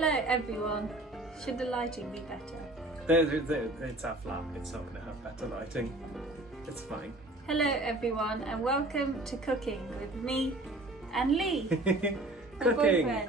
Hello everyone. Should the lighting be better? It's our flat, it's not going to have better lighting. It's fine. Hello everyone and welcome to Cooking with me and Lee, my boyfriend.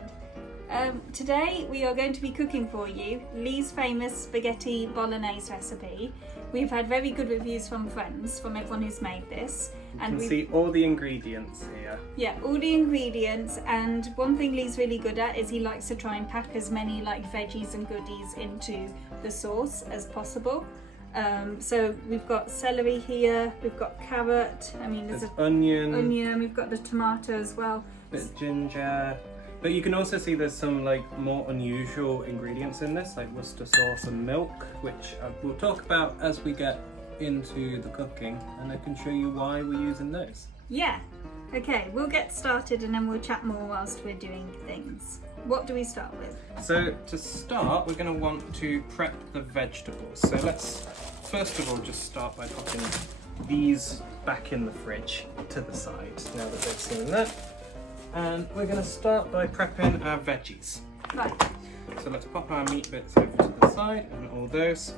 Today we are going to be cooking for you Lee's famous spaghetti bolognese recipe. We've had very good reviews from friends, from everyone who's made this. You can see all the ingredients here. Yeah, all the ingredients, and one thing Lee's really good at is he likes to try and pack as many veggies and goodies into the sauce as possible. So we've got celery here, we've got carrot, there's onion, we've got the tomato as well. Bit of ginger. But you can also see there's some more unusual ingredients in this, like Worcester sauce and milk, which we'll talk about as we get into the cooking, and I can show you why we're using those. Yeah. Okay, we'll get started and then we'll chat more whilst we're doing things. What do we start with? So to start, we're going to want to prep the vegetables. So let's first of all just start by popping these back in the fridge to the side now that they've seen that. And we're going to start by prepping our veggies. Right. So let's pop our meat bits over to the side and all those.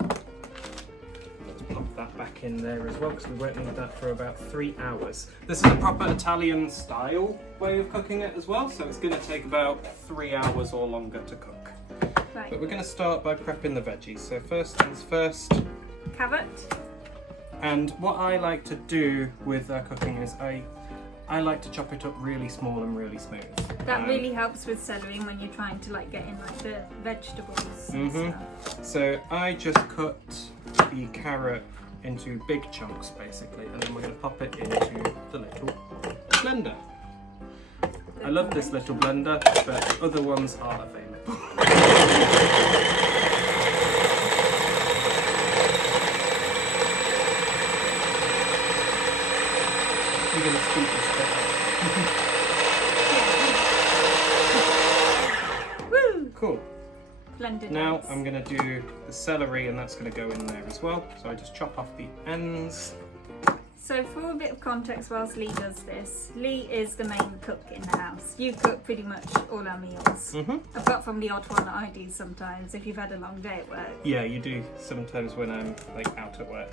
Let's pop that back in there as well because we won't need that for about 3 hours. This is a proper Italian style way of cooking it as well, so it's going to take about 3 hours or longer to cook. Right. But we're going to start by prepping the veggies. So first things first. Carrot. And what I like to do with cooking is I like to chop it up really small and really smooth. That really helps with celery when you're trying to get in the vegetables and stuff. So I just cut the carrot into big chunks basically, and then we're going to pop it into the little blender. I love this little blender, but other ones are available. You're going to speed this bit up. Woo! Cool. Blended Now nice. I'm going to do the celery, and that's going to go in there as well. So I just chop off the ends. So for a bit of context whilst Lee does this, Lee is the main cook in the house. You cook pretty much all our meals, apart from the odd one that I do sometimes if you've had a long day at work. Yeah, you do sometimes when I'm out at work.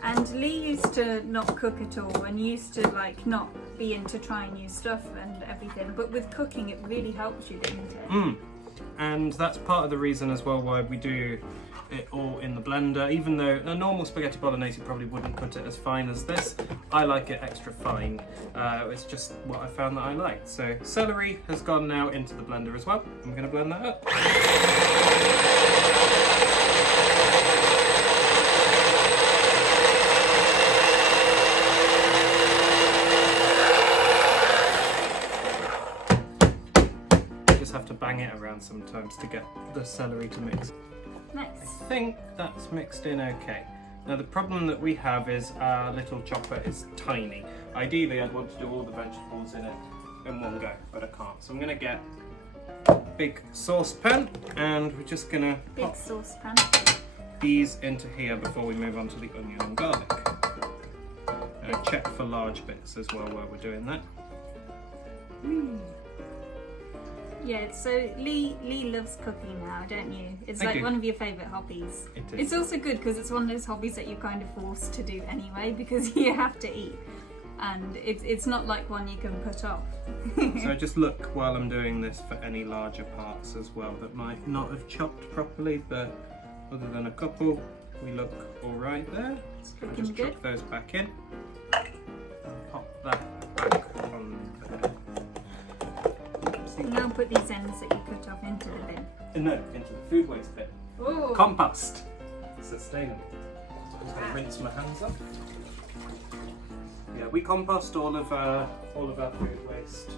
And Lee used to not cook at all and used to not be into trying new stuff and everything, but with cooking it really helps you, didn't it? And that's part of the reason as well why we do it all in the blender. Even though a normal spaghetti bolognese probably wouldn't cut it as fine as this, I like it extra fine. It's just what I found that I like. So celery has gone now into the blender as well. I'm going to blend that up. Have to bang it around sometimes to get the celery to mix. Nice. I think that's mixed in okay. Now the problem that we have is our little chopper is tiny. Ideally I'd want to do all the vegetables in it in one go, but I can't. So I'm going to get a big saucepan and we're just going to pop saucepan. these into here before we move on to the onion and garlic. And check for large bits as well while we're doing that. Yeah, so Lee loves cooking now, don't you? It's one of your favourite hobbies. It is. It's also good because it's one of those hobbies that you're kind of forced to do anyway because you have to eat, and it's not like one you can put off. So just look while I'm doing this for any larger parts as well that might not have chopped properly, but other than a couple, we look all right there. So I just chuck those back in and pop that back on there. Now put these ends that you cut off into the bin. No, into the food waste bin. Ooh. Compost. Sustainable. I'm just going to rinse my hands off. Yeah, we compost all of our food waste.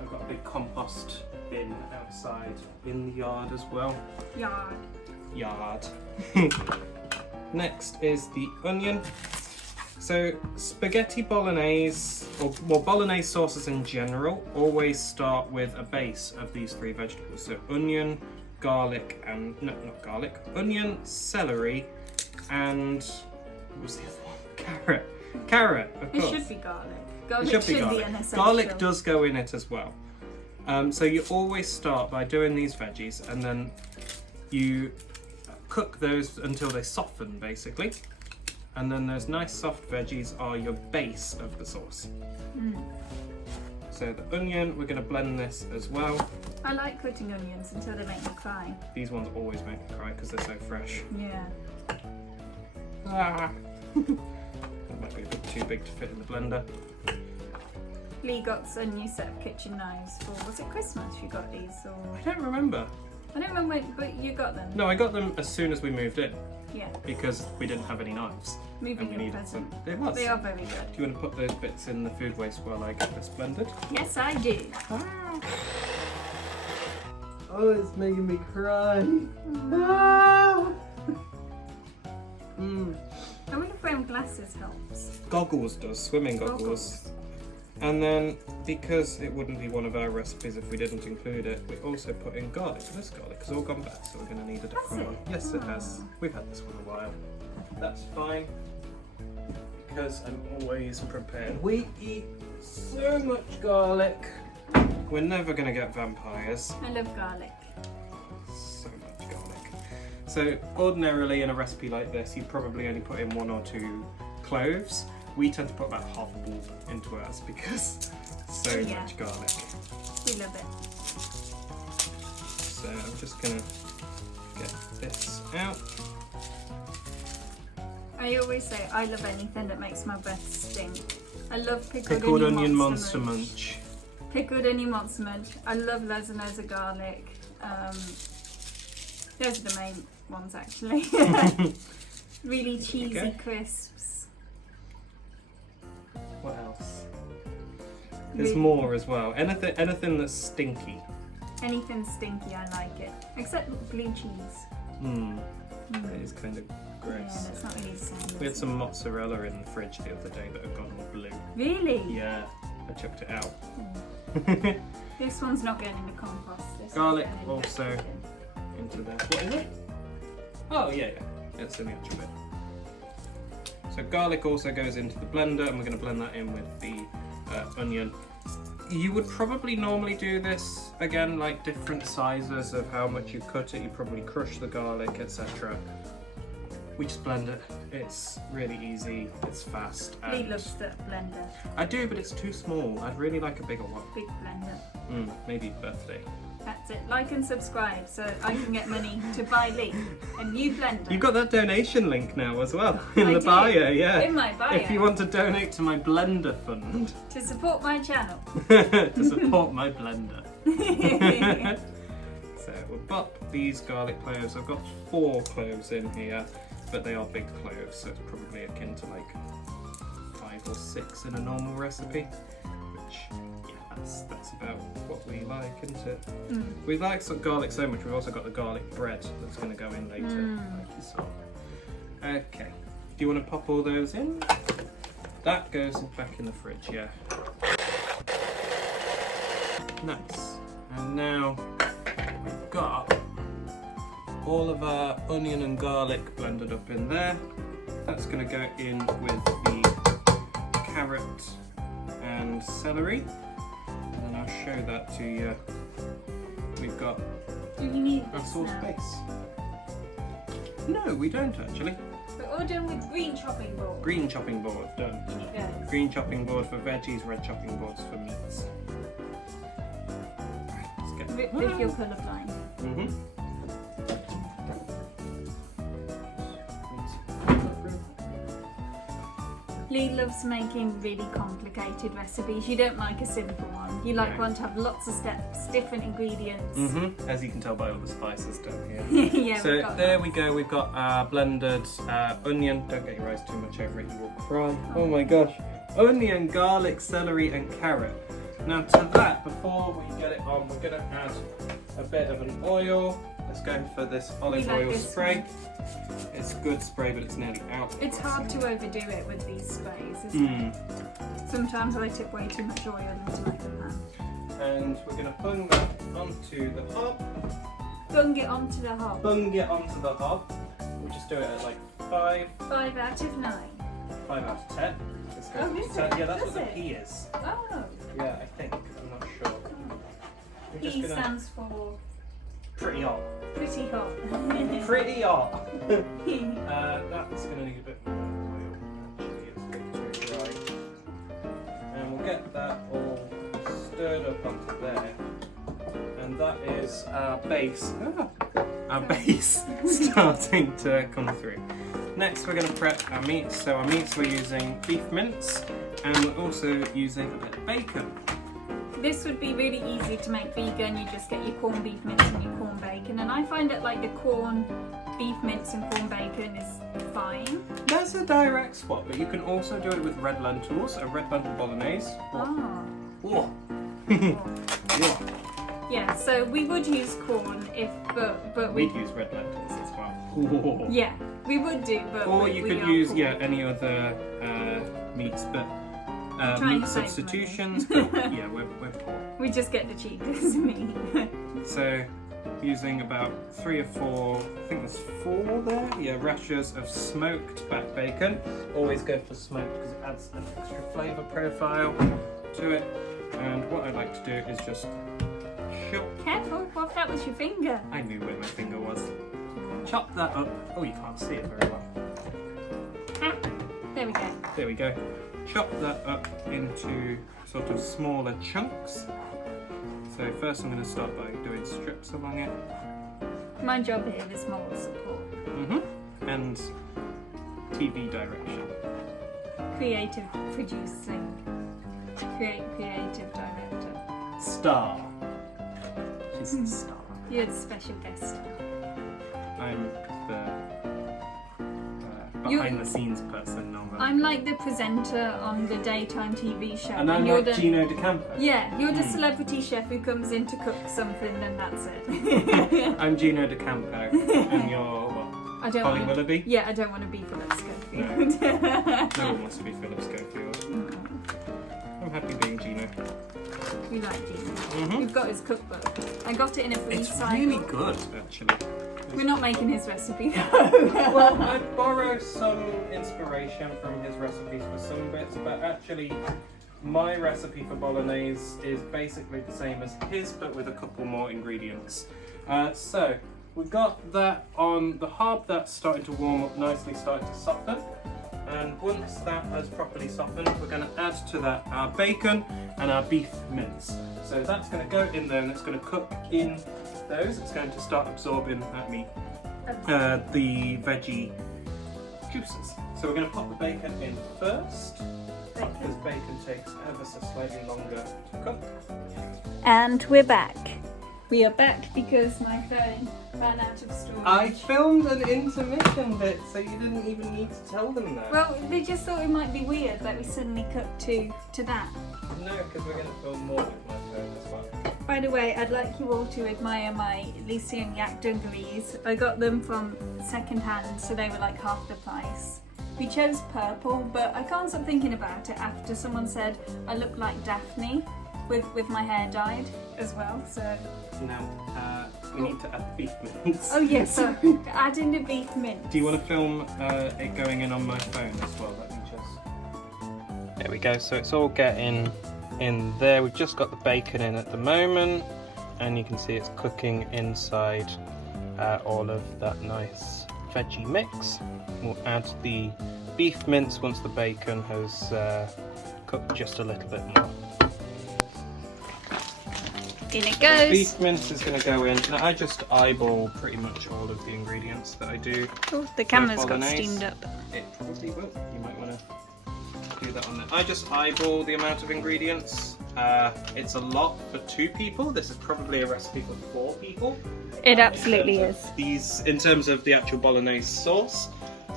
I've got a big compost bin outside in the yard as well. Yard. Next is the onion. So spaghetti bolognese, or bolognese sauces in general, always start with a base of these 3 vegetables. So onion, garlic, and not garlic, onion, celery, and what was the other one? Carrot, of course. It should be garlic. Garlic should be an essential. Garlic does go in it as well. So you always start by doing these veggies, and then you cook those until they soften, basically. And then those nice soft veggies are your base of the sauce. So the onion, we're going to blend this as well. I like cutting onions until they make me cry. These ones always make me cry because they're so fresh. Yeah. Ah. That might be a bit too big to fit in the blender. Lee got a new set of kitchen knives for, was it Christmas you got these? Or I don't remember. I don't remember, but you got them. No, I got them as soon as we moved in. Yeah. Because we didn't have any knives. Moving and we in needed present. some. It was. They are very good. Do you want to put those bits in the food waste while I get this blended? Yes, I do. Ah. Oh, it's making me cry. Ah. I wonder if wearing glasses helps. Goggles does, swimming goggles. And then, because it wouldn't be one of our recipes if we didn't include it, we also put in garlic. So this garlic has all gone bad, so we're going to need a different one. Yes, it has. We've had this one a while. That's fine, because I'm always prepared. We eat so much garlic. We're never going to get vampires. I love garlic. So much garlic. So ordinarily in a recipe like this, you'd probably only put in 1 or 2 cloves. We tend to put about half a bulb into ours because so much garlic. We love it. So I'm just gonna get this out. I always say I love anything that makes my breath stink. I love Pickled onion monster munch. Pickled onion monster munch. I love loads and loads of garlic. Those are the main ones actually. Really cheesy crisps. What else? There's more as well. Anything that's stinky. Anything stinky, I like it. Except blue cheese. It is kind of gross. Yeah, that's not really the same. We had some mozzarella in the fridge the other day that had gone all blue. Really? Yeah, I chucked it out. This one's not going in the compost. This Garlic also into there. What is it? Oh yeah, it's in the actual bit. So garlic also goes into the blender, and we're going to blend that in with the onion. You would probably normally do this, again, like different sizes of how much you cut it. You probably crush the garlic, etc. We just blend it. It's really easy, it's fast. Lee loves the blender. I do, but it's too small. I'd really like a bigger one. Big blender. Maybe birthday. That's it. Like and subscribe so I can get money to buy Lee a new blender. You've got that donation link now as well in the bio, yeah. In my bio. If you want to donate to my blender fund. To support my channel. To support my blender. So we'll pop these garlic cloves. I've got 4 cloves in here, but they are big cloves, so it's probably akin to like 5 or 6 in a normal recipe, which that's about what we like, isn't it? We like garlic so much, we've also got the garlic bread that's going to go in later, like you saw. Okay, do you want to pop all those in? That goes back in the fridge, yeah. Nice. And now we've got all of our onion and garlic blended up in there. That's going to go in with the carrot and celery. And I'll show that to you. We've got our sauce base. No, we don't actually. We're all done with green chopping board. Green chopping board, done. In it goes. Green chopping board for veggies, red chopping boards for meats. Right, let's get If you're colourblind. Lee loves making really complicated recipes. You don't like a simple one. You like one to have lots of steps, different ingredients. As you can tell by all the spices down here. Yeah, so there we go. We've got our blended onion. Don't get your eyes too much over it, you will cry. Oh my gosh. Onion, garlic, celery and carrot. Now to that, before we get it on, we're going to add a bit of an oil. Let's go for this olive oil spray. It's a good spray, but it's nearly out. It's hard to overdo it with these sprays, isn't it? Sometimes I tip way too much oil into my pan. And we're going to bung that onto the hob. Bung it onto the hob. Bung it onto the hob. We'll just do it at like 5. 5 out of 9. 5 out of 10. Oh, is it? Yeah, that's Does what it? the P is. Oh. Yeah, I think. I'm not sure. P stands for pretty hot. pretty hot. Pretty hot. That's going to need a bit more oil. Actually, it's getting too dry. And we'll get that all stirred up onto there. And that is our base. Our base starting to come through. Next, we're going to prep our meats. So our meats, we're using beef mince, and we're also using a bit of bacon. This would be really easy to make vegan. You just get your corned beef mince and your corned bacon, and I find that like the corn beef mince and corned bacon is fine. That's a direct swap, but you can also do it with red lentils, a red lentil bolognese. Ah. Oh. Oh. Yeah, so we would use corn but we'd use red lentils as well. Yeah, we would do, but or you could use any other meats, but meat substitutions. But yeah, we're poor. We just get the cheapest meat. So using about 3 or 4, I think there's 4 there. Yeah, rashers of smoked back bacon. Always go for smoked because it adds an extra flavour profile to it. And what I like to do is just chop. Careful, what if that was your finger? I knew where my finger was. Chop that up. Oh, you can't see it very well. Ah, there we go. There we go. Chop that up into sort of smaller chunks. So first I'm going to start by doing strips along it. My job here is moral support. And TV direction. Creative producing. Creative director. Star. She's the star. You're the special guest star. I'm the behind the scenes person. I'm like the presenter on the daytime TV show. And I'm you're like Gino D'Acampo. Yeah, you're the celebrity chef who comes in to cook something and that's it. I'm Gino D'Acampo and you're what? Holly Willoughby? Yeah, I don't want to be Philip Schofield. No one wants to be Philip Schofield. I'm happy being Gino. We like Gino. We've got his cookbook. I got it in a free It's cycle. really good, actually. We're not making his recipe. Well, I borrowed some inspiration from his recipes for some bits, but actually my recipe for bolognese is basically the same as his, but with a couple more ingredients. So we've got that on the hob that's starting to warm up nicely, starting to soften. And once that has properly softened, we're going to add to that our bacon and our beef mince. So that's going to go in there and it's going to cook in those. It's going to start absorbing that meat, the veggie juices. So we're going to pop the bacon in first, because bacon takes ever so slightly longer to cook. And we're back. We are back because my phone ran out of storage. I filmed an intermission bit, so you didn't even need to tell them that. Well, they just thought it might be weird that we suddenly cut to that. No, because we're going to film more with my phone as well. By the way, I'd like you all to admire my Lyceum Yak dungarees. I got them from second hand, so they were like half the price. We chose purple, but I can't stop thinking about it after someone said I look like Daphne with my hair dyed as well, so... Now, we need to add beef mince. Oh yes, so add in the beef mince. Do you want to film it going in on my phone as well? Let me just... There we go, so it's all getting in there. We've just got the bacon in at the moment, and you can see it's cooking inside all of that nice veggie mix. We'll add the beef mince once the bacon has cooked just a little bit more. In it goes. Beef mince is going to go in. Now I just eyeball pretty much all of the ingredients that I do. Oh, the camera's got steamed up. It probably will. You might want to do that on there. I just eyeball the amount of ingredients. It's a lot for 2 people. This is probably a recipe for 4 people. It absolutely is. In terms of the actual bolognese sauce.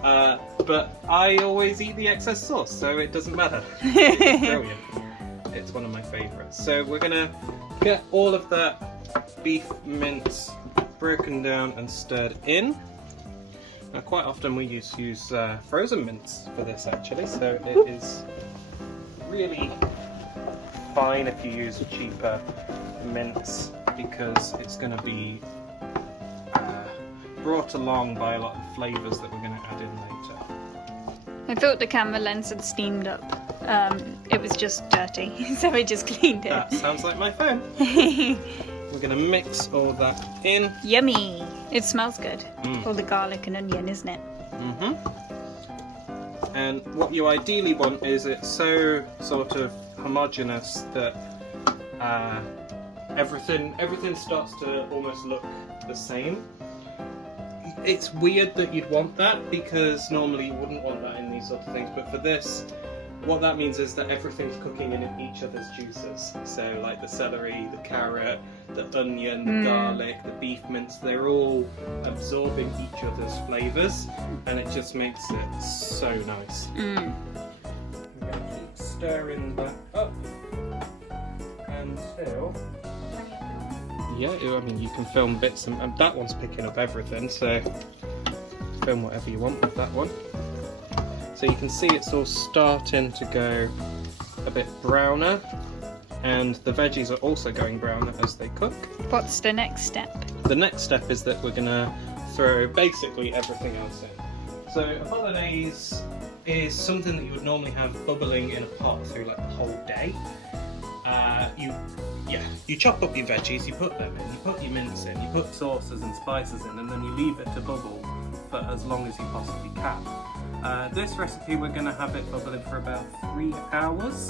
But I always eat the excess sauce, so it doesn't matter. It's brilliant. It's one of my favourites. So we're going to get all of that beef mince broken down and stirred in. Now quite often we use frozen mince for this actually, so it is really fine if you use a cheaper mince because it's going to be brought along by a lot of flavours that we're going to add in later. I thought the camera lens had steamed up. It was just dirty, so I just cleaned it. That sounds like my phone. we're going to mix all that in. Yummy! It smells good. All the garlic and onion, isn't it? And what you ideally want is it's so sort of homogeneous that everything starts to almost look the same. It's weird that you'd want that because normally you wouldn't want that in these sort of things, but for this, what that means is that everything's cooking in each other's juices. So like the celery, the carrot, the onion, the garlic, the beef mince, they're all absorbing each other's flavours, and it just makes it so nice. We're going to keep stirring that up until... Yeah, I mean you can film bits, and that one's picking up everything, so film whatever you want with that one. So you can see it's all starting to go a bit browner, and the veggies are also going browner as they cook. What's the next step? The next step is that we're going to throw basically everything else in. So a bolognese is something that you would normally have bubbling in a pot through like the whole day. You chop up your veggies, you put them in, you put your mince in, you put sauces and spices in, and then you leave it to bubble for as long as you possibly can. This recipe we're going to have it bubbling for about 3 hours.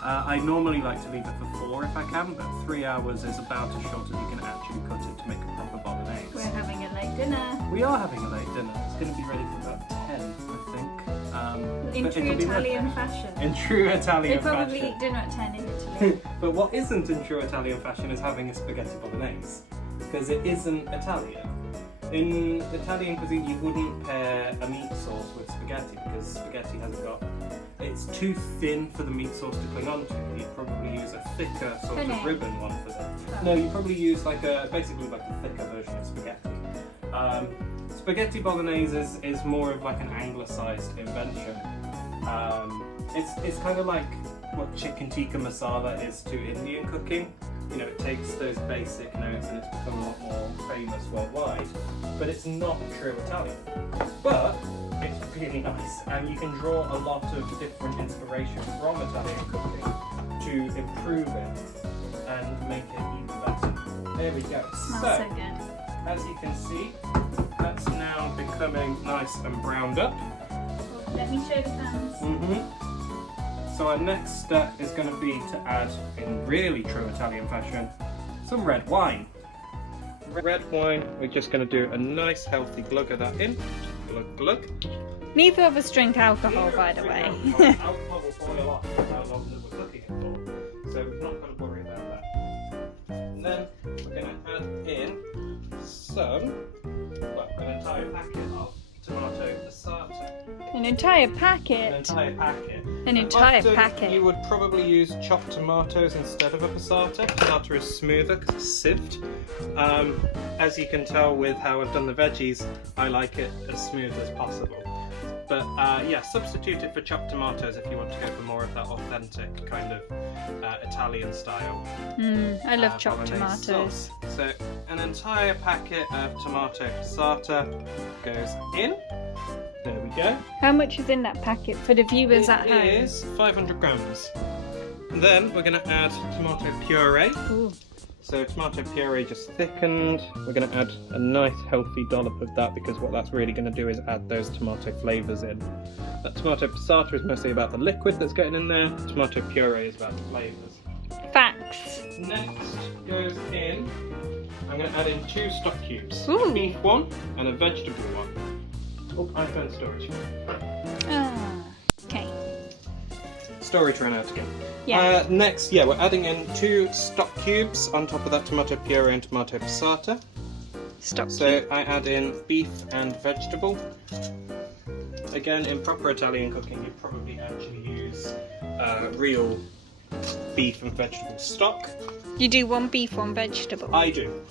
I normally like to leave it for 4 if I can, but 3 hours is about as short as you can actually cut it to make a proper bolognese. We're having a late dinner. We are having a late dinner. It's going to be ready for about 10, I think. In true Italian fashion. In true Italian They probably fashion. eat dinner at 10 in Italy. But what isn't in true Italian fashion is having a spaghetti bolognese, because it isn't Italian. In Italian cuisine, you wouldn't pair a meat sauce with spaghetti because spaghetti hasn't got... It's too thin for the meat sauce to cling on to. You'd probably use a thicker sort of ribbon one for that. No, you'd probably use basically like a thicker version of spaghetti. Spaghetti bolognese is more of like an anglicised invention. It's kind of like what chicken tikka masala is to Indian cooking. You know, it takes those basic notes and it's become a lot more famous worldwide. But it's not true Italian. But it's really nice, and you can draw a lot of different inspiration from Italian cooking to improve it and make it even better. There we go. Smells so good. As you can see, that's now becoming nice and browned up. Let me show the fans. So our next step is going to be to add, in really true Italian fashion, some red wine. Red wine, we're just going to do a nice healthy glug of that in. Glug, glug. Neither of us drink alcohol, by the way. Alcohol will boil off how long that we're cooking it for, so we've not got to worry about that. And then we're going to add in an entire packet of tomato passata. An entire packet? An entire packet. An entire Often packet. You would probably use chopped tomatoes instead of a passata. Passata is smoother because it's sieved. As you can tell with how I've done the veggies, I like it as smooth as possible. But yeah, substitute it for chopped tomatoes if you want to go for more of that authentic kind of Italian style. I love chopped bolognese tomatoes. sauce. So an entire packet of tomato passata goes in. There we go. How much is in that packet for the viewers at home? It is 500 grams. And then we're going to add tomato puree. Ooh. So tomato puree just thickened. We're going to add a nice healthy dollop of that because what that's really going to do is add those tomato flavours in. That tomato passata is mostly about the liquid that's getting in there. Tomato puree is about the flavours. Facts. Next goes in, I'm going to add in 2 stock cubes. Ooh. A beef one and a vegetable one. Oh, iPhone storage. Okay. Storage ran out again. Yeah. Next, we're adding in 2 stock cubes on top of that tomato puree and tomato passata. So I add in beef and vegetable. Again, in proper Italian cooking, you'd probably actually use real beef and vegetable stock. You do 1 beef, 1 vegetable? I do.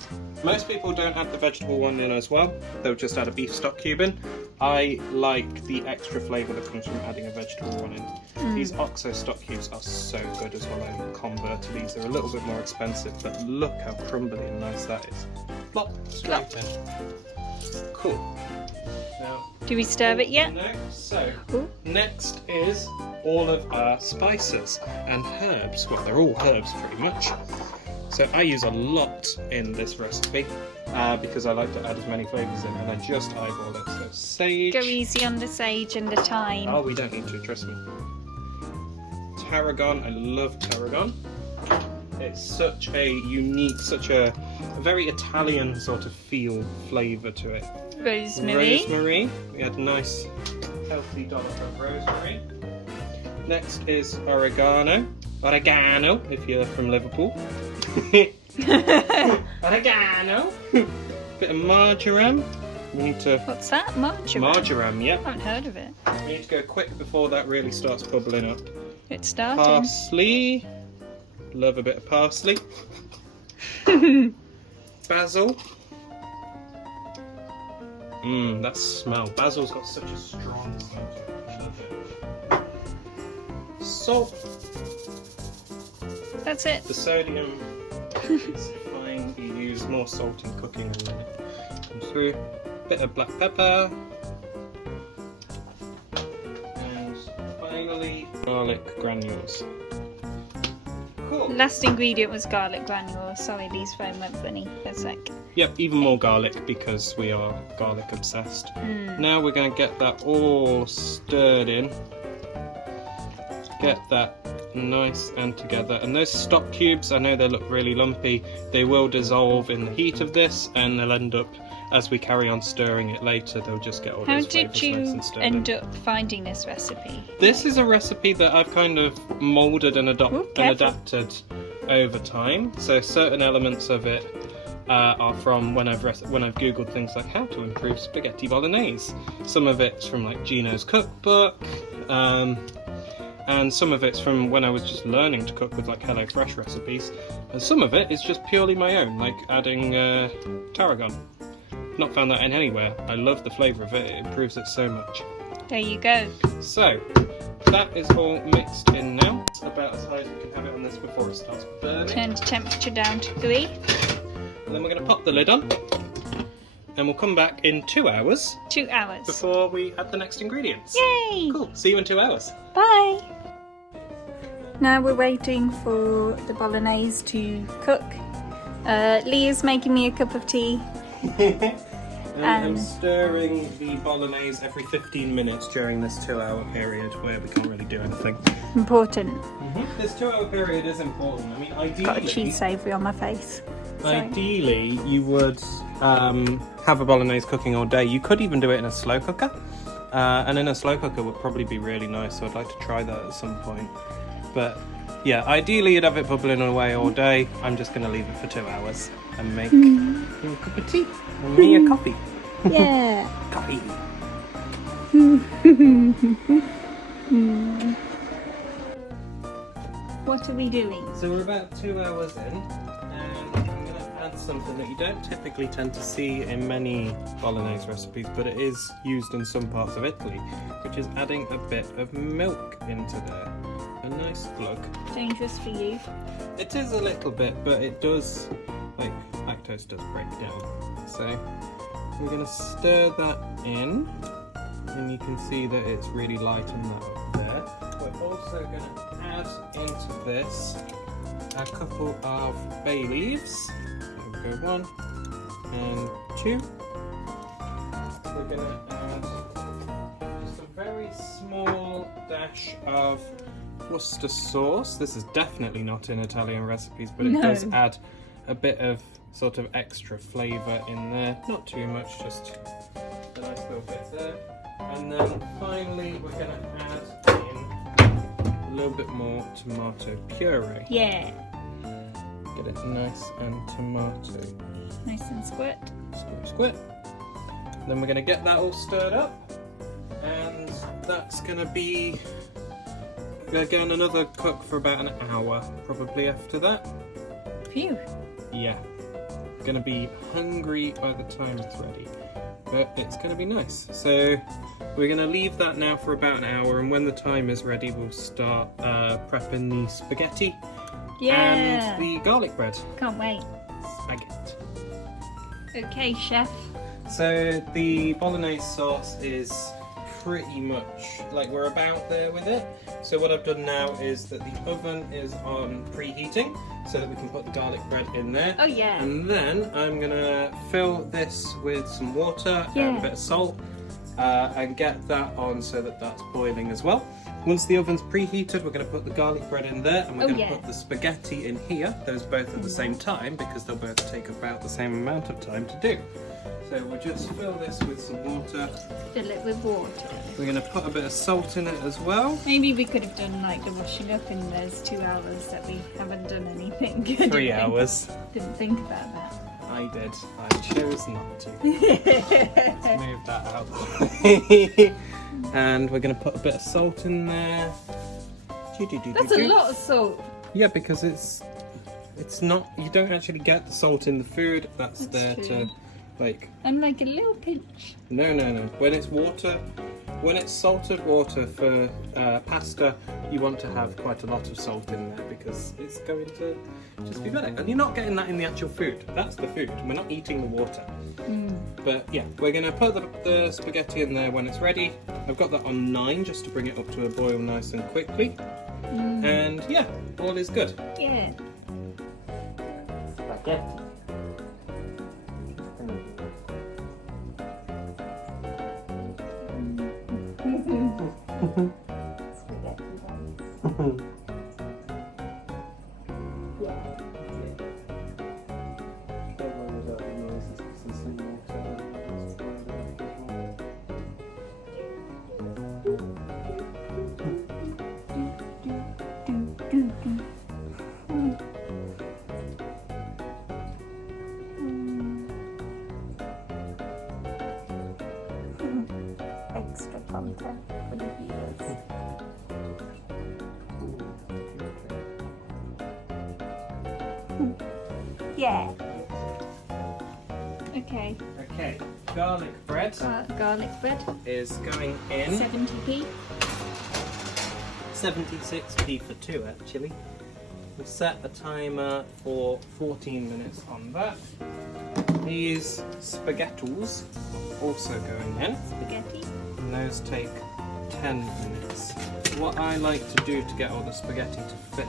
Most people don't add the vegetable one in as well. They'll just add a beef stock cube in. I like the extra flavour that comes from adding a vegetable one in. These Oxo stock cubes are so good as well. I convert to these. They're a little bit more expensive, but look how crumbly and nice that is. Plop, straight in. Cool. Now, do we stir it yet? No. So, next is all of our spices and herbs. Well, they're all herbs pretty much. So I use a lot in this recipe because I like to add as many flavours in, and I just eyeball it. So sage. Go easy on the sage and the thyme. Oh, we don't need to, trust me. Tarragon, I love tarragon. It's such a unique, such a very Italian sort of flavour to it. Rosemary. Rosemary. We had a nice healthy dollop of rosemary. Next is oregano. Oregano, if you're from Liverpool. Oregano. Bit of marjoram. We need to. What's that? Marjoram? Marjoram, yep. I haven't heard of it. We need to go quick before that really starts bubbling up. It's starting. Parsley. Love a bit of parsley. Basil. That smell. Basil's got such a strong smell to it. I love it. Salt. That's it. The sodium is fine. You use more salt in cooking and then it comes through. Bit of black pepper. And finally, garlic granules. Cool. Last ingredient was garlic granules. Sorry, Lee's phone went funny for a sec. Yep, even more garlic because we are garlic obsessed. Now we're going to get that all stirred in. Get that nice and together. And those stock cubes, I know they look really lumpy, they will dissolve in the heat of this, and they'll end up, as we carry on stirring it later, they'll just get all How those did flavours you nice and stirred end in. up finding this recipe? This is a recipe that I've kind of moulded and adapted over time. So certain elements of it are from when I've googled things like how to improve spaghetti bolognese. Some of it's from like Gino's cookbook, and some of it's from when I was just learning to cook with like HelloFresh recipes, and some of it is just purely my own, like adding tarragon. Not found that in anywhere. I love the flavour of it. It improves it so much. There you go. So that is all mixed in now. It's about as high as we can have it on this before it starts burning. Turn the temperature down to 3. And then we're going to pop the lid on, and we'll come back in 2 hours. 2 hours. Before we add the next ingredients. Yay! Cool. See you in 2 hours. Bye. Now we're waiting for the bolognese to cook. Lee is making me a cup of tea. I'm stirring the bolognese every 15 minutes during this 2-hour period where we can't really do anything. Important. This 2-hour period is important. I mean, ideally, Got a cheese savoury on my face. Sorry. Ideally, you would have a bolognese cooking all day. You could even do it in a slow cooker, and in a slow cooker would probably be really nice. So I'd like to try that at some point. But yeah, ideally you'd have it bubbling away all day. I'm just going to leave it for 2 hours and make you a cup of tea and me a coffee. Yeah. Coffee. What are we doing? So we're about 2 hours in, and I'm going to add something that you don't typically tend to see in many bolognese recipes, but it is used in some parts of Italy, which is adding a bit of milk into there. A nice glug. Dangerous for you. It is a little bit, but it does, like, lactose does break down. So we're going to stir that in, and you can see that it's really lightened that up there. We're also going to add into this a couple of bay leaves. There we go, 1 and 2. We're going to add just a very small dash of Worcester sauce. This is definitely not in Italian recipes, but it does add a bit of sort of extra flavour in there. Not too much, just a nice little bit there. And then finally we're going to add in a little bit more tomato puree. Yeah. Get it nice and tomato. Nice and squirt. Squirt, squirt. Then we're going to get that all stirred up, and that's going to be again another cook for about an hour probably after that. Phew. Yeah. Going to be hungry by the time it's ready, but it's going to be nice. So we're going to leave that now for about an hour, and when the time is ready we'll start prepping the spaghetti and the garlic bread. Can't wait. Spaghetti. Okay, chef. So the bolognese sauce is pretty much like we're about there with it. So what I've done now is that the oven is on preheating so that we can put the garlic bread in there. Oh yeah. And then I'm going to fill this with some water and a bit of salt and get that on so that that's boiling as well. Once the oven's preheated, we're going to put the garlic bread in there and we're going to put the spaghetti in here, those both at the same time because they'll both take about the same amount of time to do. So we'll just fill this with some water. Fill it with water. We're going to put a bit of salt in it as well. Maybe we could have done like the washing up in those 2 hours that we haven't done anything. 3 hours. Didn't think about that. I did. I chose not to. Let's move that out of the way. And we're going to put a bit of salt in there. That's a lot of salt. Yeah, because it's not, you don't actually get the salt in the food. That's there true. To like. I'm like a little pinch. No. When it's water, when it's salted water for pasta, you want to have quite a lot of salt in there because it's going to just be better. And you're not getting that in the actual food. That's the food. We're not eating the water. But yeah, we're going to put the spaghetti in there when it's ready. I've got that on 9 just to bring it up to a boil nice and quickly. And yeah, all is good. Yeah. Spaghetti. Extra content for the viewers. Yeah. Okay. Okay, garlic bread garlic bread is going in. 70p. 76p for 2 actually. We'll set a timer for 14 minutes on that. These spaghettos are also going in. Spaghetti. And those take 10 minutes. What I like to do to get all the spaghetti to fit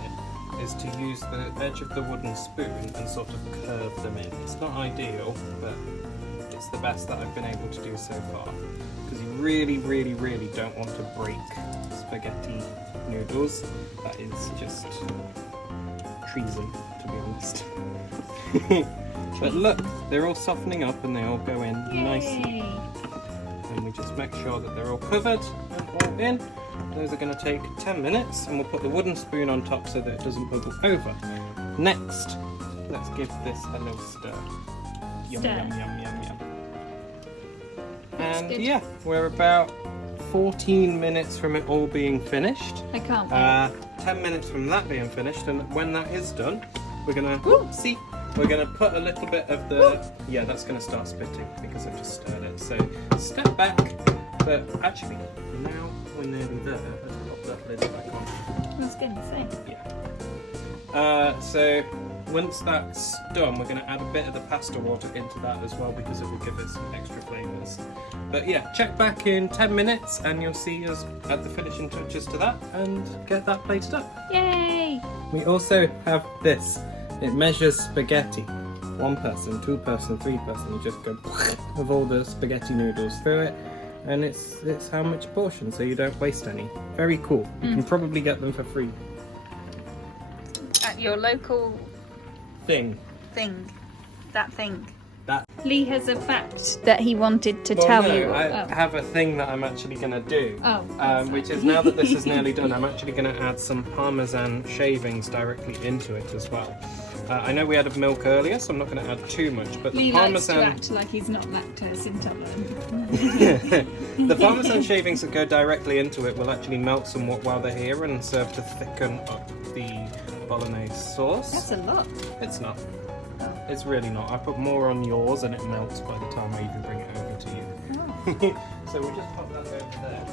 is to use the edge of the wooden spoon and sort of curve them in. It's not ideal, but it's the best that I've been able to do so far. Because you really don't want to break spaghetti noodles. That is just treason, to be honest. But look, they're all softening up and they all go in nicely. And we just make sure that they're all covered and all in. Those are going to take 10 minutes and we'll put the wooden spoon on top so that it doesn't bubble over. Next, let's give this a little stir. Yum, yum, yum, yum, yum. And yeah, we're about 14 minutes from it all being finished. I can't wait. 10 minutes from that being finished, and when that is done, we're going to, we're going to put a little bit of the, yeah, that's going to start spitting because I've just stirred it. So step back, but actually, now we're nearly there. Let's pop that lid back on. I was going to say. Yeah. So once that's done, we're going to add a bit of the pasta water into that as well because it will give it some extra flavours. But yeah, check back in 10 minutes and you'll see us add the finishing touches to that and get that plated up. Yay! We also have this. It measures spaghetti. 1 person, 2 person, 3 person. You just go with all the spaghetti noodles through it. And it's how much portion, so you don't waste any. Very cool. You can probably get them for free. At your local thing. That thing. That. Lee has a fact that he wanted to tell you. I have a thing that I'm actually going to do. Oh. Which is now that this is nearly done, I'm actually going to add some Parmesan shavings directly into it as well. I know we added milk earlier, so I'm not going to add too much, but Lee the Parmesan... likes to act like he's not lactose intolerant. The Parmesan shavings that go directly into it will actually melt somewhat while they're here and serve to thicken up the bolognese sauce. That's a lot. It's not. Oh. It's really not. I put more on yours and it melts by the time I even bring it over to you. Oh. So we'll just pop that over there.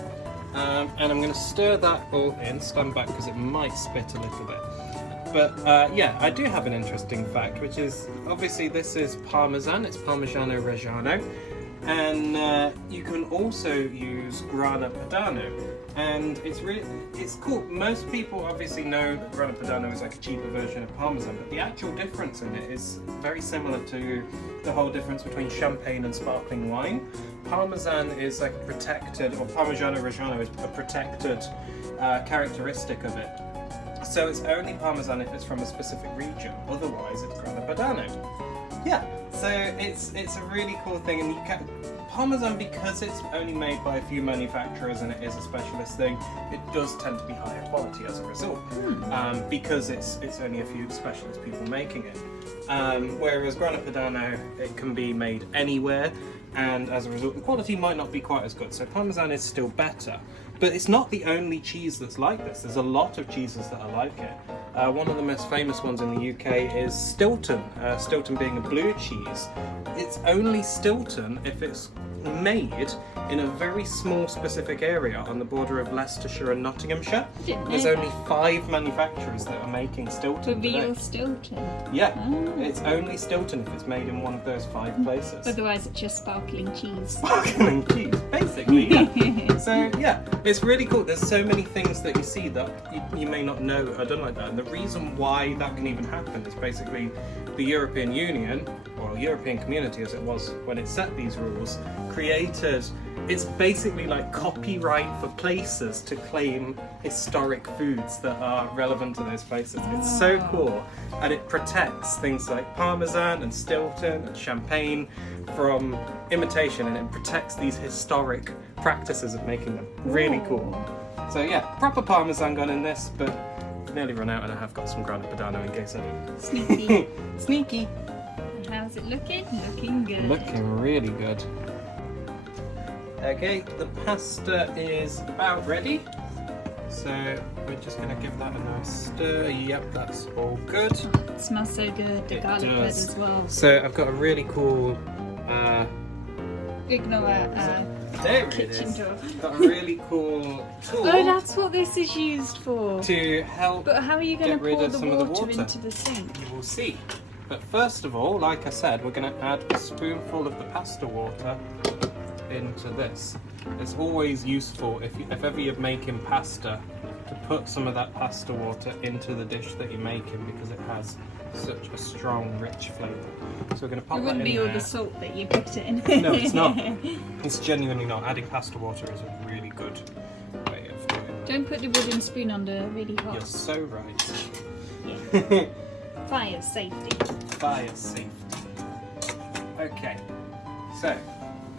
And I'm going to stir that all in. Stand back because it might spit a little bit. But yeah, I do have an interesting fact, which is obviously this is Parmesan. It's Parmigiano Reggiano. And you can also use grana padano, and it's cool. Most people obviously know that grana padano is like a cheaper version of Parmesan, but the actual difference in it is very similar to the whole difference between champagne and sparkling wine. Parmesan is like a protected, or Parmigiano Reggiano is a protected characteristic of it. So it's only Parmesan if it's from a specific region, otherwise it's grana padano. Yeah, so it's a really cool thing, and you can Parmesan, because it's only made by a few manufacturers and it is a specialist thing, it does tend to be higher quality as a result, because it's only a few specialist people making it. Whereas grana padano, it can be made anywhere, and as a result the quality might not be quite as good. So Parmesan is still better, but it's not the only cheese that's like this. There's a lot of cheeses that are like it. One of the most famous ones in the UK is Stilton, Stilton being a blue cheese. It's only Stilton if it's made in a very small specific area on the border of Leicestershire and Nottinghamshire. There's only 5 manufacturers that are making Stilton. Real Stilton? Yeah, it's only Stilton if it's made in one of those 5 places. Otherwise it's just sparkling cheese. Sparkling cheese, basically, yeah. So yeah, it's really cool. There's so many things that you see that you may not know are done like that, and the reason why that can even happen is basically the European Union, or European Community as it was when it set these rules, created, it's basically like copyright for places to claim historic foods that are relevant to those places. It's so cool, and it protects things like Parmesan and Stilton and champagne from imitation, and it protects these historic practices of making them. Really cool. So yeah, proper Parmesan gone in this, but I've nearly run out and I have got some grana padano in case I do. Sneaky. Sneaky. How's it looking? Looking good. Looking really good. Okay, the pasta is about ready. So we're just going to give that a nice stir. Yep, that's all good. Oh, it smells so good. The garlic bread as well. So I've got a really cool there kitchen tool. Got a really cool tool. Oh, that's what this is used for. To help. But how are you going to pour the water into the sink? You will see. But first of all, like I said, we're going to add a spoonful of the pasta water into this. It's always useful if ever you're making pasta to put some of that pasta water into the dish that you're making, because it has such a strong, rich flavour. So we're going to pop that in there. It wouldn't be all the salt that you put in. No, it's not. It's genuinely not. Adding pasta water is a really good way of doing it. Don't put the wooden spoon under really hot. You're so right. Yeah. Fire safety. Fire safety. Okay, so.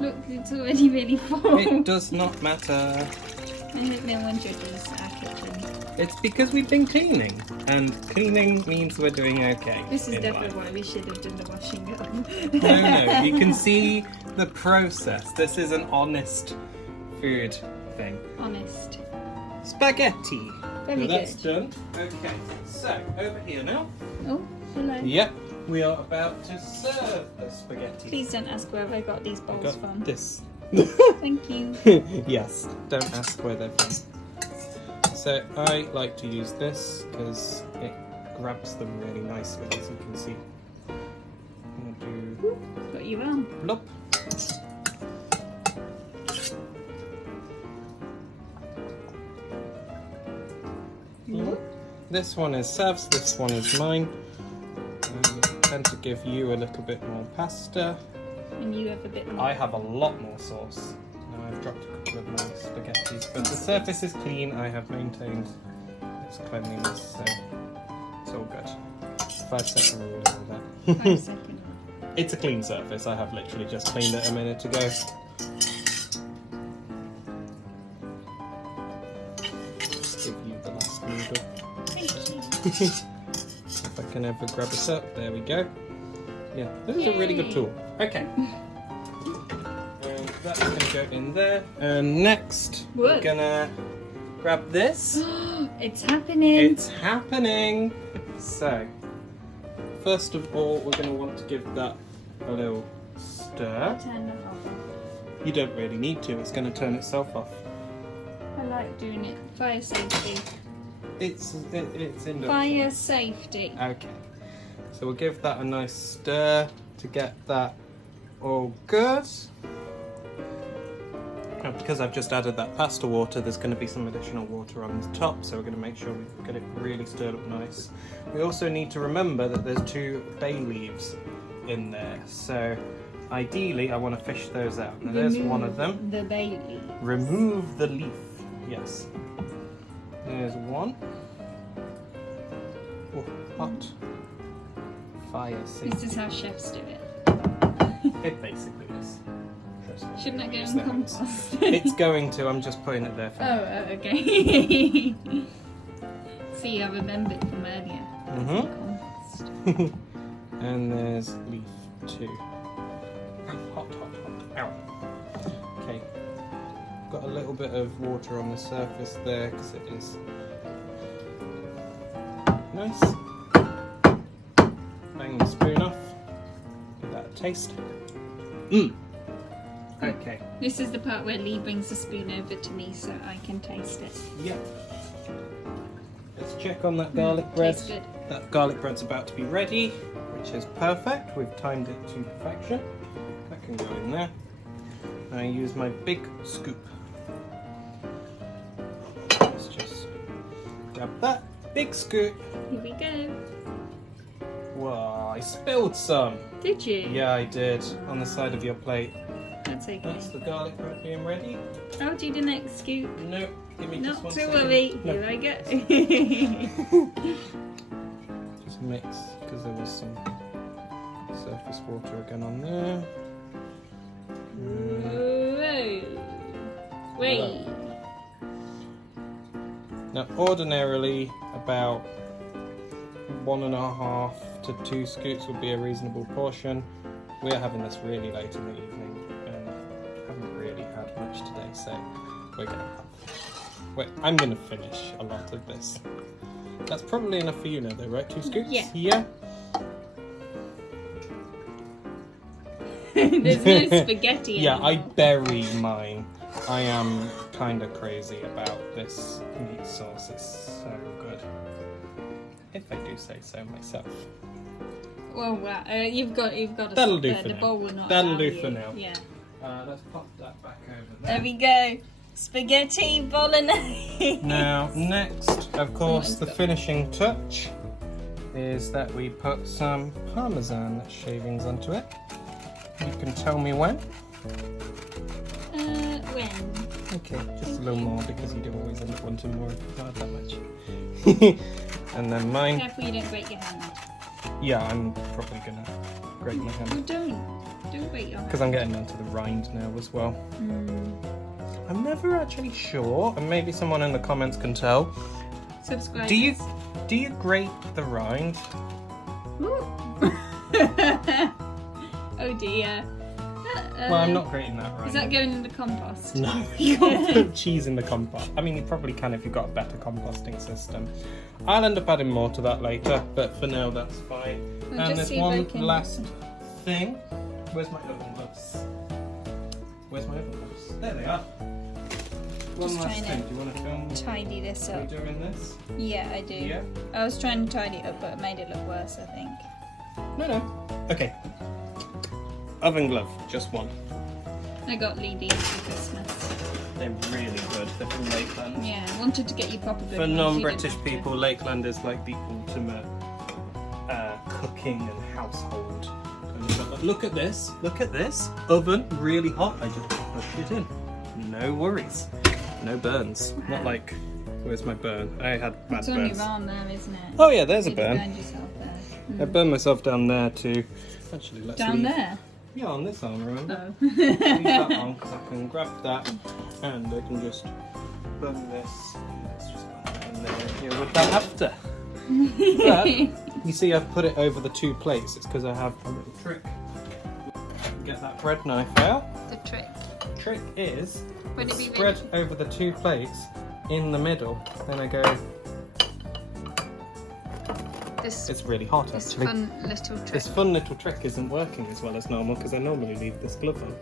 Look, it's already really full. It does not matter. I hope no one judges our kitchen. It's because we've been cleaning, and cleaning means we're doing okay. This is definitely why we should have done the washing up. No, you can see the process. This is an honest food thing. Honest. Spaghetti. Very good. That's done. Okay, so over here now. Oh, hello. Yep, we are about to serve the spaghetti. Please don't ask where I got these bowls from. This. Thank you. Yes, don't ask where they're from. So I like to use this because it grabs them really nicely, as you can see. I'm going to do Got you on. blop. This one is Sav's, this one is mine. I tend to give you a little bit more pasta. And you have a bit more. I have a lot more sauce. Now I've dropped a couple of my spaghettis, but the surface is clean. I have maintained its cleanliness, so it's all good. 5 second rule and all that. 5 seconds. It's a clean surface. I have literally just cleaned it a minute ago. Just give you the last noodle. Thank you. If I can ever grab it up, there we go. Yeah, this is a really good tool. Okay. That's going to go in there. And next, we're going to grab this. It's happening. It's happening. So, first of all, we're going to want to give that a little stir. Turn it off. You don't really need to. It's going to turn itself off. I like doing it. Fire safety. It's in the Fire safety. Okay. So we'll give that a nice stir to get that all good. Now, because I've just added that pasta water, there's going to be some additional water on the top, so we're going to make sure we get it really stirred up nice. We also need to remember that there's 2 bay leaves in there, so ideally I want to fish those out. Now there's one of them. The bay leaf. Remove the leaf. Yes. There's one. Oh, hot. Fire safety. This is how chefs do it. It basically is. Shouldn't that go in compost? It's going to, I'm just putting it there for now. Oh, okay. See, I remembered from earlier. Compost. And there's leaf 2. Hot. Ow. Okay. Got a little bit of water on the surface there because it is nice. Bang the spoon off. Give that a taste. Okay. This is the part where Lee brings the spoon over to me so I can taste it. Yep. Let's check on that garlic bread. Tastes good. That garlic bread's about to be ready, which is perfect. We've timed it to perfection. That can go in there. I use my big scoop. Let's just grab that big scoop. Here we go. Whoa, I spilled some. Did you? Yeah, I did. On the side of your plate. That's okay. That's the garlic bread being ready. I'll do the next scoop. No, give me just Not one to second. worry. No. Here I go. Just mix, because there was some surface water again on there. Whoa. Wait. Now, ordinarily, about 1.5 to 2 scoops would be a reasonable portion. We're having this really late in the evening and haven't really had much today, so we're gonna have. Wait, I'm gonna finish a lot of this. That's probably enough for you now, though, right? 2 scoops? Yeah. Yeah. There's no spaghetti Yeah, I anymore. bury mine. I am kind of crazy about this meat sauce. It's so good. If I do say so myself. Well, you've got to That'll stop do there. for The now. bowl will not That'll allow do you. for now. Yeah. Let's pop that back over There there. we go. Spaghetti bolognese. Now, next, of course, Someone's the got- finishing touch is that we put some Parmesan shavings onto it. You can tell me when. When? Okay, just a little more because you do always end up wanting more if you don't have that much. And then mine. Careful you don't break your hand. Yeah, I'm probably gonna grate my Oh, hand don't break your hand. because I'm getting onto the rind now as well. Mm. I'm never actually sure, and maybe someone in the comments can tell. Subscribe. Do you grate the rind? Oh dear. Well, I'm not grating that rind. Is that going in the compost? No, you can't put cheese in the compost. I mean, you probably can if you've got a better composting system. I'll end up adding more to that later, but for now that's fine. Well, And just there's see if I one can- last thing. Where's my oven gloves? Where's my oven gloves? There they are. One Just last trying thing. to Do you want to film? Tidy this Are we up. doing this? Yeah, I do. Yeah? I was trying to tidy it up, but it made it look worse, I think. No. Okay. Oven glove, just one. I got Lee these for Christmas. They're really good. They're from Lakeland. Yeah, I wanted to get you proper good For ones, you non-British didn't have to. people, Lakeland is like the ultimate cooking and household. Look at this. Look at this. Oven, really hot. I just pushed it in. No worries. No burns. Not like, where's my burn? I had bad It's on burns. your arm there, isn't it? Oh yeah, there's a You burn. burned yourself there. I burned myself down there too. Actually, let's Down leave. there? Yeah, on this arm, remember? Oh. Leave that on because I can grab that and I can just burn this. Let's just put that in there here with that after. But you see, I've put it over the 2 plates. It's because I have a little trick. Get that bread knife out. The trick. Trick is Would it be spread really- over the 2 plates in the middle. Then I go. This It's really hot this actually. fun little trick. This fun little trick isn't working as well as normal because I normally leave this glove on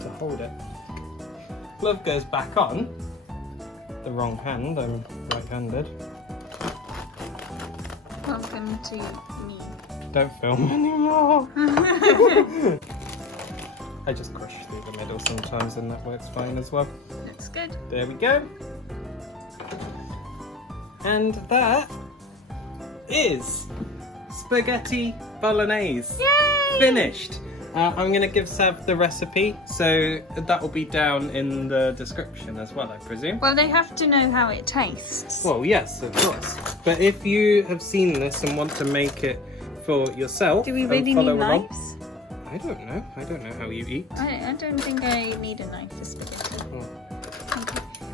to hold it. Glove goes back on. The wrong hand, I'm right-handed. Welcome to me. Don't film anymore. I just crush through the middle sometimes and that works fine as well. Looks good. There we go. And that is spaghetti bolognese. Yay! Finished. I'm going to give Sav the recipe, so that will be down in the description as well, I presume. Well, they have to know how it tastes. Well, yes, of course. But if you have seen this and want to make it for yourself, Do we really need follow along. knives? I don't know. I don't know how you eat. I don't think I need a knife for spaghetti. Oh.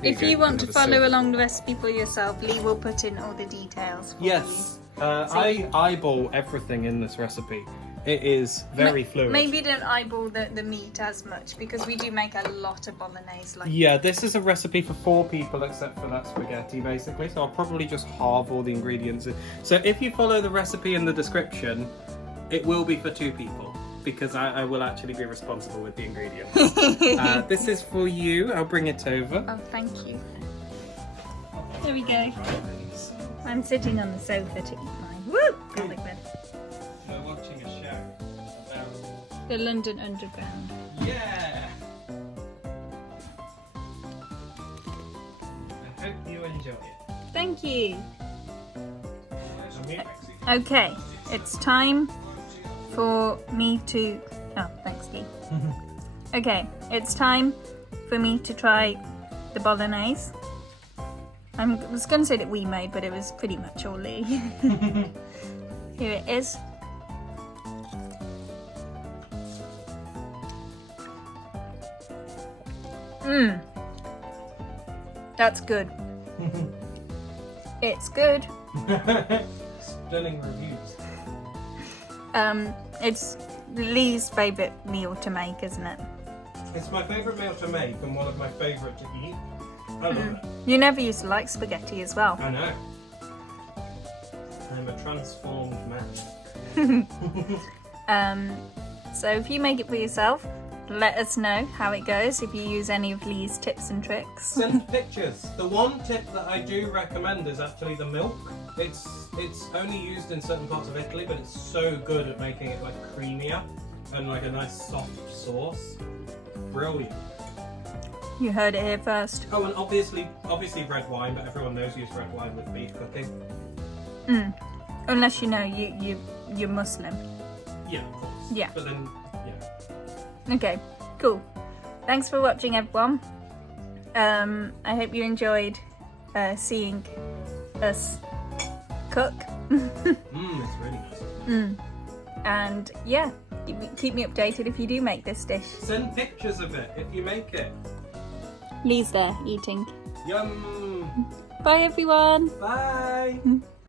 If you want to follow along the recipe for yourself, Lee will put in all the details for Yes. I eyeball everything in this recipe. It is very fluid. Maybe don't eyeball the meat as much because we do make a lot of bolognese. Yeah, this is a recipe for 4 people except for that spaghetti basically, so I'll probably just halve all the ingredients. So if you follow the recipe in the description, it will be for 2 people because I will actually be responsible with the ingredients. This is for you, I'll bring it over. Oh, thank you. There we go. I'm sitting on the sofa to eat mine. Woo! Garlic bread. We're watching a show about... The London Underground. Yeah! I hope you enjoy it. Thank you. Okay, it's time for me to... Oh, thanks, Lee. Okay, it's time for me to try the bolognese. I was going to say that we made, but it was pretty much all Lee. Here it is. Mmm. That's good. It's good. Stunning reviews. It's Lee's favourite meal to make, isn't it? It's my favourite meal to make and one of my favourite to eat. I love it. You never used to like spaghetti as well. I know. I'm a transformed man. So if you make it for yourself, let us know how it goes if you use any of Lee's tips and tricks. Send pictures. The one tip that I do recommend is actually the milk. It's only used in certain parts of Italy, but it's so good at making it like creamier and like a nice soft sauce. Brilliant. You heard it here first. Oh, and obviously red wine, but everyone knows you use red wine with beef cooking. Unless you know you're Muslim. Yeah, of course. Yeah. But then, yeah. Okay, cool. Thanks for watching, everyone. I hope you enjoyed seeing us cook. It's really nice. And yeah, keep me updated if you do make this dish. Send pictures of it if you make it. Lee's there eating. Yum! Bye, everyone. Bye!